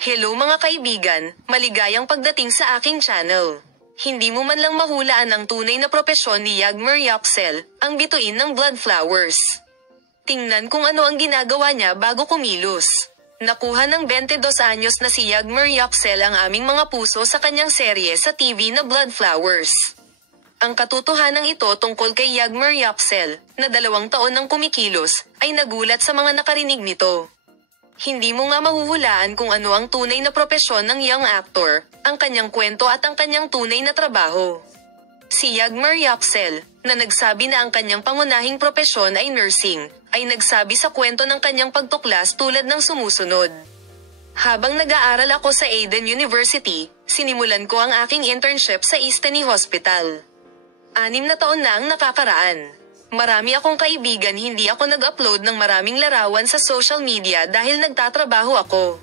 Hello mga kaibigan, maligayang pagdating sa aking channel. Hindi mo man lang mahulaan ang tunay na propesyon ni Yagmer Yapsel, ang bituin ng Blood Flowers. Tingnan kung ano ang ginagawa niya bago kumilos. Nakuha ng 22 anyos na si Yagmer Yapsel ang aming mga puso sa kanyang serye sa TV na Blood Flowers. Ang katotohanan ito tungkol kay Yagmer Yapsel, na 2 taon nang kumikilos, ay nagulat sa mga nakarinig nito. Hindi mo nga mahuhulaan kung ano ang tunay na propesyon ng young actor, ang kanyang kwento at ang kanyang tunay na trabaho. Si Yagmer Yapsel, na nagsabi na ang kanyang pangunahing propesyon ay nursing, ay nagsabi sa kwento ng kanyang pagtuklas tulad ng sumusunod. Habang nag-aaral ako sa Aden University, sinimulan ko ang aking internship sa Eastney Hospital. 6 na taon na ang nakakaraan. Marami akong kaibigan, hindi ako nag-upload ng maraming larawan sa social media dahil nagtatrabaho ako.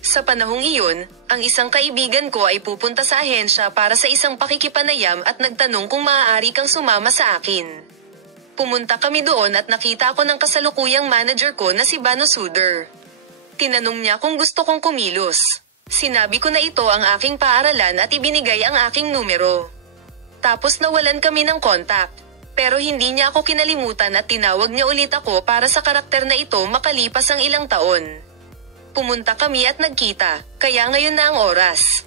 Sa panahong iyon, ang isang kaibigan ko ay pupunta sa ahensya para sa isang pakikipanayam at nagtanong kung maaari kang sumama sa akin. Pumunta kami doon at nakita ako ng kasalukuyang manager ko na si Bano Suder. Tinanong niya kung gusto kong kumilos. Sinabi ko na ito ang aking paaralan at ibinigay ang aking numero. Tapos nawalan kami ng contact. Pero hindi niya ako kinalimutan at tinawag niya ulit ako para sa karakter na ito makalipas ang ilang taon. Pumunta kami at nagkita, kaya ngayon na ang oras.